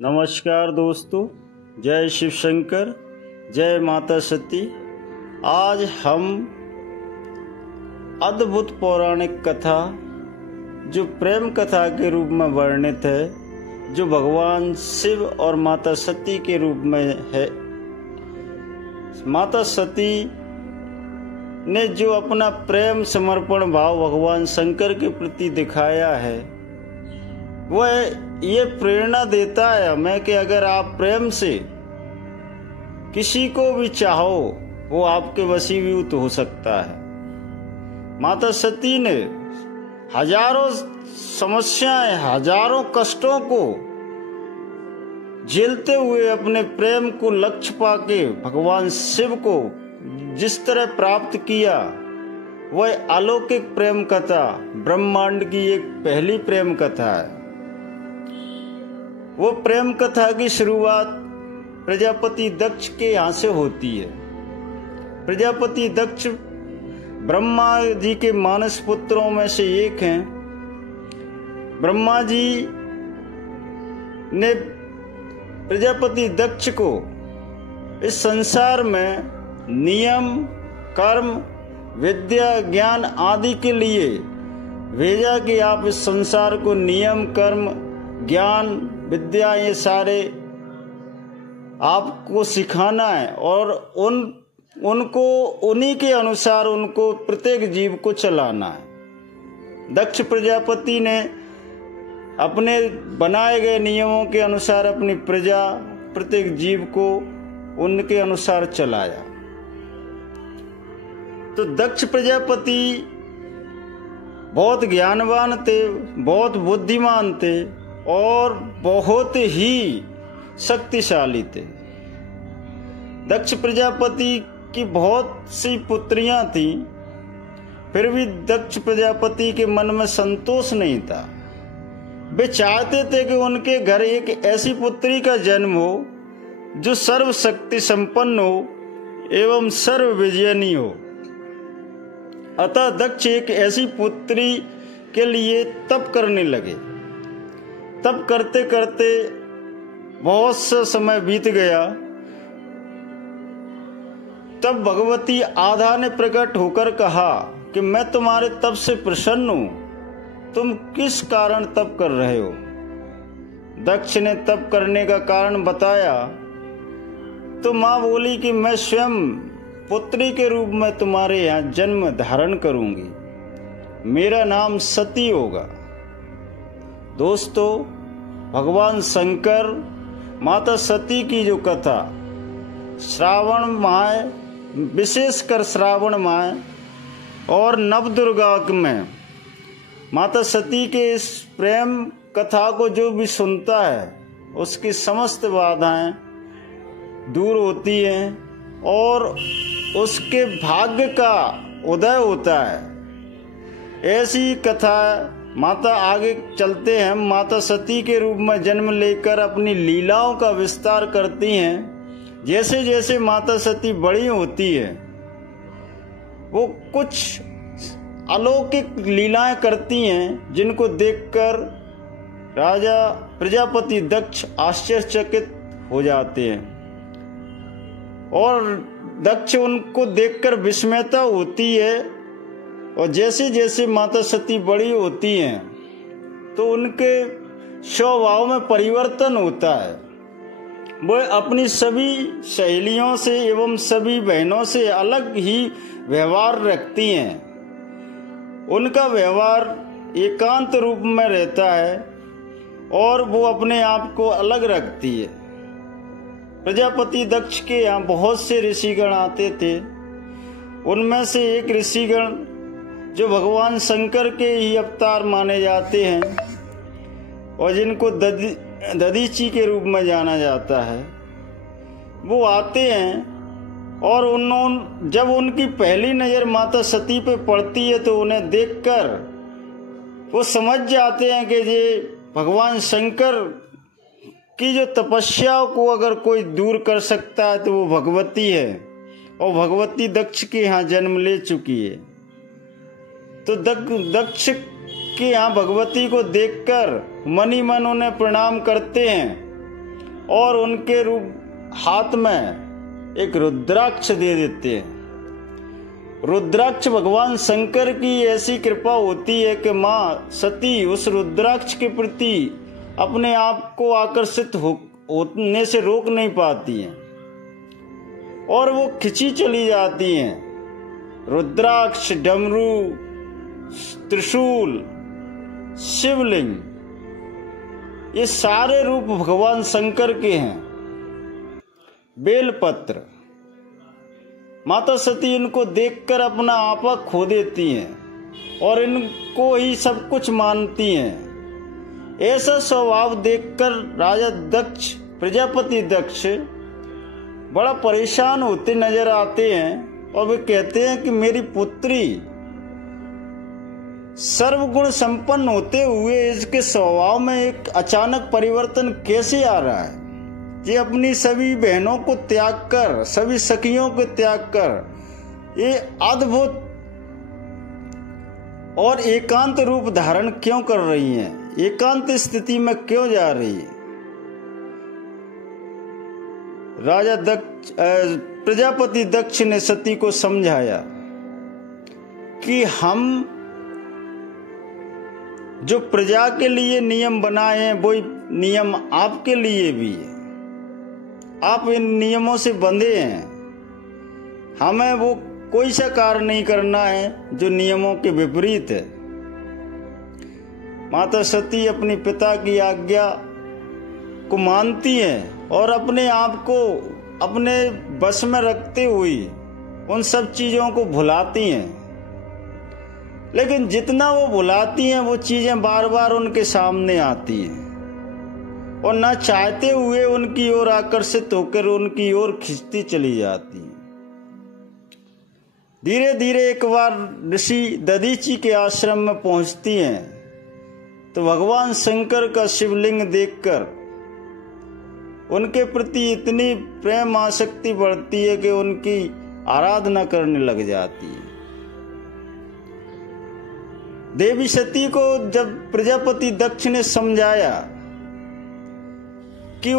नमस्कार दोस्तों, जय शिव शंकर, जय माता सती। आज हम अद्भुत पौराणिक कथा जो प्रेम कथा के रूप में वर्णित है, जो भगवान शिव और माता सती के रूप में है। माता सती ने जो अपना प्रेम समर्पण भाव भगवान शंकर के प्रति दिखाया है, वह ये प्रेरणा देता है हमें कि अगर आप प्रेम से किसी को भी चाहो, वो आपके वशीभूत हो सकता है। माता सती ने हजारों समस्याएं, हजारों कष्टों को झेलते हुए अपने प्रेम को लक्ष्य पाके भगवान शिव को जिस तरह प्राप्त किया, वह अलौकिक प्रेम कथा ब्रह्मांड की एक पहली प्रेम कथा है। वो प्रेम कथा की शुरुआत प्रजापति दक्ष के यहाँ से होती है। प्रजापति दक्ष ब्रह्मा जी के मानस पुत्रों में से एक हैं। ब्रह्मा जी ने प्रजापति दक्ष को इस संसार में नियम, कर्म, विद्या, ज्ञान आदि के लिए भेजा कि आप इस संसार को नियम, कर्म, ज्ञान, विद्या ये सारे आपको सिखाना है और उनको उन्हीं के अनुसार उनको प्रत्येक जीव को चलाना है। दक्ष प्रजापति ने अपने बनाए गए नियमों के अनुसार अपनी प्रजा, प्रत्येक जीव को उनके अनुसार चलाया। तो दक्ष प्रजापति बहुत ज्ञानवान थे, बहुत बुद्धिमान थे और बहुत ही शक्तिशाली थे। दक्ष प्रजापति की बहुत सी पुत्रियां थीं, फिर भी दक्ष प्रजापति के मन में संतोष नहीं था। वे चाहते थे कि उनके घर एक ऐसी पुत्री का जन्म हो जो सर्वशक्ति संपन्न हो एवं सर्व विजयनी हो। अतः दक्ष एक ऐसी पुत्री के लिए तप करने लगे। तब करते करते बहुत सा समय बीत गया। तब भगवती आधा ने प्रकट होकर कहा कि मैं तुम्हारे तप से प्रसन्न हूं, तुम किस कारण तप कर रहे हो। दक्ष ने तप करने का कारण बताया तो मां बोली कि मैं स्वयं पुत्री के रूप में तुम्हारे यहाँ जन्म धारण करूंगी, मेरा नाम सती होगा। दोस्तों, भगवान शंकर, माता सती की जो कथा श्रावण माह, विशेषकर श्रावण माह और नवदुर्गा में माता सती के इस प्रेम कथा को जो भी सुनता है, उसकी समस्त बाधाएं दूर होती हैं और उसके भाग्य का उदय होता है। ऐसी कथा माता आगे चलते हैं, माता सती के रूप में जन्म लेकर अपनी लीलाओं का विस्तार करती हैं। जैसे जैसे माता सती बड़ी होती है, वो कुछ अलौकिक लीलाएं करती हैं, जिनको देखकर राजा प्रजापति दक्ष आश्चर्यचकित हो जाते हैं और दक्ष उनको देखकर विस्मयता होती है। और जैसे जैसे माता सती बड़ी होती हैं तो उनके स्वभाव में परिवर्तन होता है। वह अपनी सभी सहेलियों से एवं सभी बहनों से अलग ही व्यवहार रखती हैं। उनका व्यवहार एकांत रूप में रहता है और वो अपने आप को अलग रखती है। प्रजापति दक्ष के यहाँ बहुत से ऋषिगण आते थे। उनमें से एक ऋषिगण जो भगवान शंकर के ही अवतार माने जाते हैं और जिनको दधीची के रूप में जाना जाता है, वो आते हैं और जब उनकी पहली नजर माता सती पे पड़ती है तो उन्हें देखकर वो समझ जाते हैं कि ये भगवान शंकर की जो तपस्या को अगर कोई दूर कर सकता है तो वो भगवती है और भगवती दक्ष के यहाँ जन्म ले चुकी है। तो दक्ष के यहाँ भगवती को देखकर मनी मन उन्हें प्रणाम करते हैं और उनके रूप हाथ में एक रुद्राक्ष दे देते हैं। रुद्राक्ष भगवान शंकर की ऐसी कृपा होती है कि माँ सती उस रुद्राक्ष के प्रति अपने आप को आकर्षित होने से रोक नहीं पाती हैं और वो खिंची चली जाती हैं। रुद्राक्ष, डमरू, त्रिशूल, शिवलिंग, ये सारे रूप भगवान शंकर के हैं। बेलपत्र, माता सती इनको देखकर अपना आपा खो देती हैं और इनको ही सब कुछ मानती हैं। ऐसा स्वभाव देखकर राजा दक्ष, प्रजापति दक्ष बड़ा परेशान होते नजर आते हैं और वे कहते हैं कि मेरी पुत्री सर्वगुण संपन्न होते हुए इसके स्वभाव में एक अचानक परिवर्तन कैसे आ रहा है। ये अपनी सभी बहनों को त्याग कर, सभी सखियों को त्याग कर ये अद्भुत और एकांत रूप धारण क्यों कर रही हैं, एकांत स्थिति में क्यों जा रही है। राजा दक्ष, प्रजापति दक्ष ने सती को समझाया कि हम जो प्रजा के लिए नियम बनाए हैं वो नियम आपके लिए भी है। आप इन नियमों से बंधे हैं, हमें वो कोई सा कार्य नहीं करना है जो नियमों के विपरीत है। माता सती अपने पिता की आज्ञा को मानती हैं और अपने आप को अपने बस में रखते हुए उन सब चीजों को भुलाती हैं, लेकिन जितना वो भुलाती हैं वो चीजें बार बार उनके सामने आती हैं और न चाहते हुए उनकी ओर आकर्षित होकर उनकी ओर खींचती चली जाती हैं। धीरे धीरे एक बार ऋषि दधीची के आश्रम में पहुंचती हैं तो भगवान शंकर का शिवलिंग देखकर उनके प्रति इतनी प्रेम आसक्ति बढ़ती है कि उनकी आराधना करने लग जाती है। देवी सती को जब प्रजापति दक्ष ने समझाया कि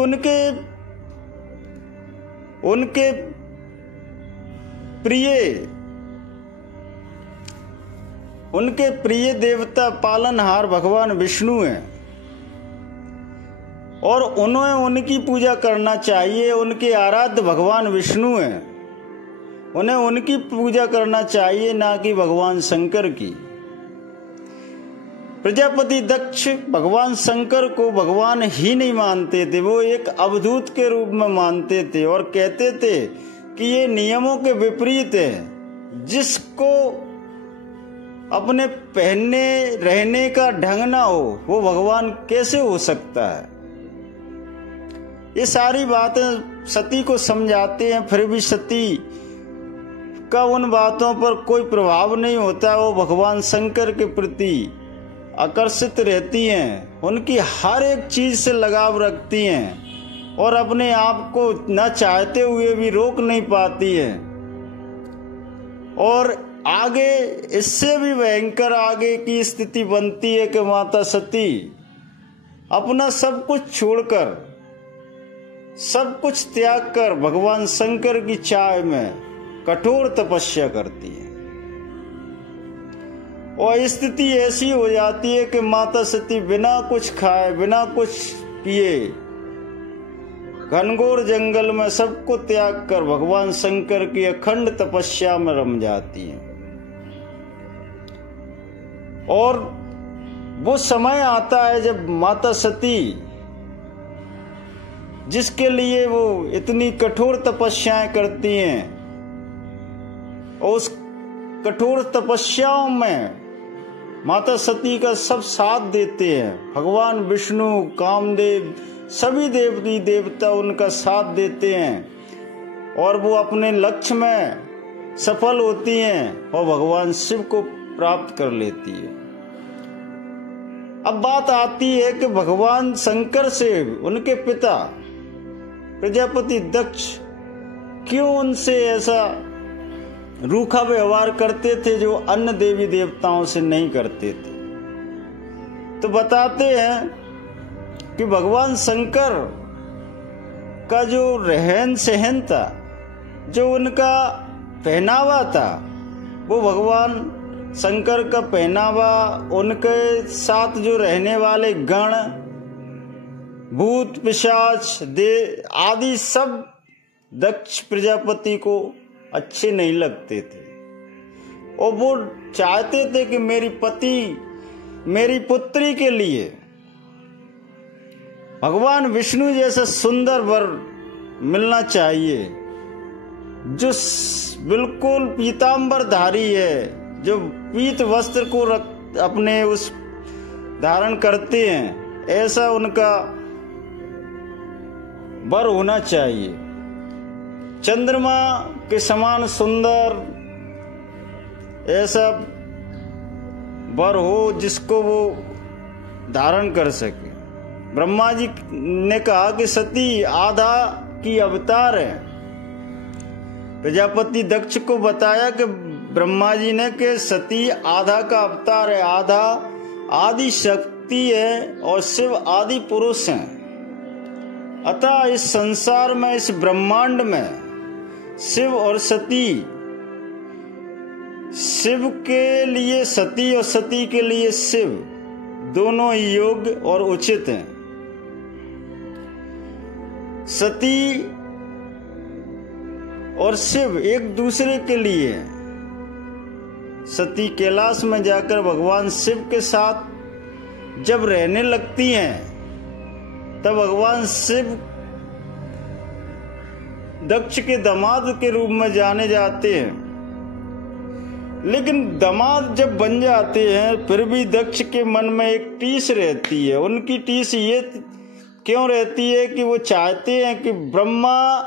उनके प्रिय देवता पालनहार भगवान विष्णु हैं और उन्हें उनकी पूजा करना चाहिए, उनके आराध्य भगवान विष्णु हैं, उन्हें उनकी पूजा करना चाहिए ना कि भगवान शंकर की। प्रजापति दक्ष भगवान शंकर को भगवान ही नहीं मानते थे, वो एक अवधूत के रूप में मानते थे और कहते थे कि ये नियमों के विपरीत है। जिसको अपने पहनने रहने का ढंग ना हो वो भगवान कैसे हो सकता है। ये सारी बातें सती को समझाते हैं, फिर भी सती का उन बातों पर कोई प्रभाव नहीं होता। वो भगवान शंकर के प्रति आकर्षित रहती हैं, उनकी हर एक चीज से लगाव रखती हैं और अपने आप को न चाहते हुए भी रोक नहीं पाती हैं। और आगे इससे भी भयंकर आगे की स्थिति बनती है कि माता सती अपना सब कुछ छोड़कर, सब कुछ त्याग कर भगवान शंकर की चाह में कठोर तपस्या करती है। और स्थिति ऐसी हो जाती है कि माता सती बिना कुछ खाए, बिना कुछ पिए घनघोर जंगल में सबको त्याग कर भगवान शंकर की अखंड तपस्या में रम जाती है। और वो समय आता है जब माता सती, जिसके लिए वो इतनी कठोर तपस्याएं करती हैं, और उस कठोर तपस्याओं में माता सती का सब साथ देते हैं। भगवान विष्णु, कामदेव, सभी देवी देवता उनका साथ देते हैं और वो अपने लक्ष्य में सफल होती हैं और भगवान शिव को प्राप्त कर लेती है। अब बात आती है कि भगवान शंकर से उनके पिता प्रजापति दक्ष क्यों उनसे ऐसा रूखा व्यवहार करते थे जो अन्य देवी देवताओं से नहीं करते थे। तो बताते हैं कि भगवान शंकर का जो रहन सहन था, जो उनका पहनावा था, वो भगवान शंकर का पहनावा, उनके साथ जो रहने वाले गण, भूत पिशाच आदि सब दक्ष प्रजापति को अच्छे नहीं लगते थे और वो चाहते थे कि मेरी पुत्री के लिए भगवान विष्णु जैसा सुंदर वर मिलना चाहिए, जो बिल्कुल पीतांबरधारी है, जो पीत वस्त्र को अपने उस धारण करते हैं, ऐसा उनका वर होना चाहिए। चंद्रमा के समान सुंदर ऐसा वर हो जिसको वो धारण कर सके। ब्रह्मा जी ने कहा कि सती आधा की अवतार है। प्रजापति दक्ष को बताया कि ब्रह्मा जी ने कि सती आधा का अवतार है, आधा आदि शक्ति है और शिव आदि पुरुष हैं। अतः इस संसार में, इस ब्रह्मांड में शिव और सती, शिव के लिए सती और सती के लिए शिव, दोनों ही योग्य और उचित हैं। सती और शिव एक दूसरे के लिए हैं। सती कैलाश में जाकर भगवान शिव के साथ जब रहने लगती हैं, तब भगवान शिव दक्ष के दामाद के रूप में जाने जाते हैं। लेकिन दामाद जब बन जाते हैं, फिर भी दक्ष के मन में एक टीस रहती है। उनकी टीस ये क्यों रहती है कि वो चाहते हैं कि ब्रह्मा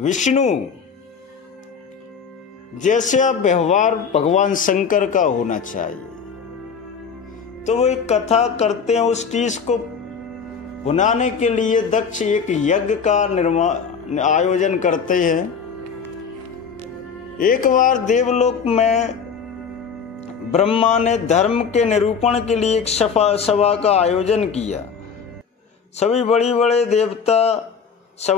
विष्णु जैसा व्यवहार भगवान शंकर का होना चाहिए। तो वो एक कथा करते हैं, उस टीस को भुनाने के लिए दक्ष एक यज्ञ का आयोजन करते हैं। एक बार देवलोक में ब्रह्मा ने धर्म के निरूपण के लिए एक सभा का आयोजन किया। सभी बड़े बड़े देवता सभा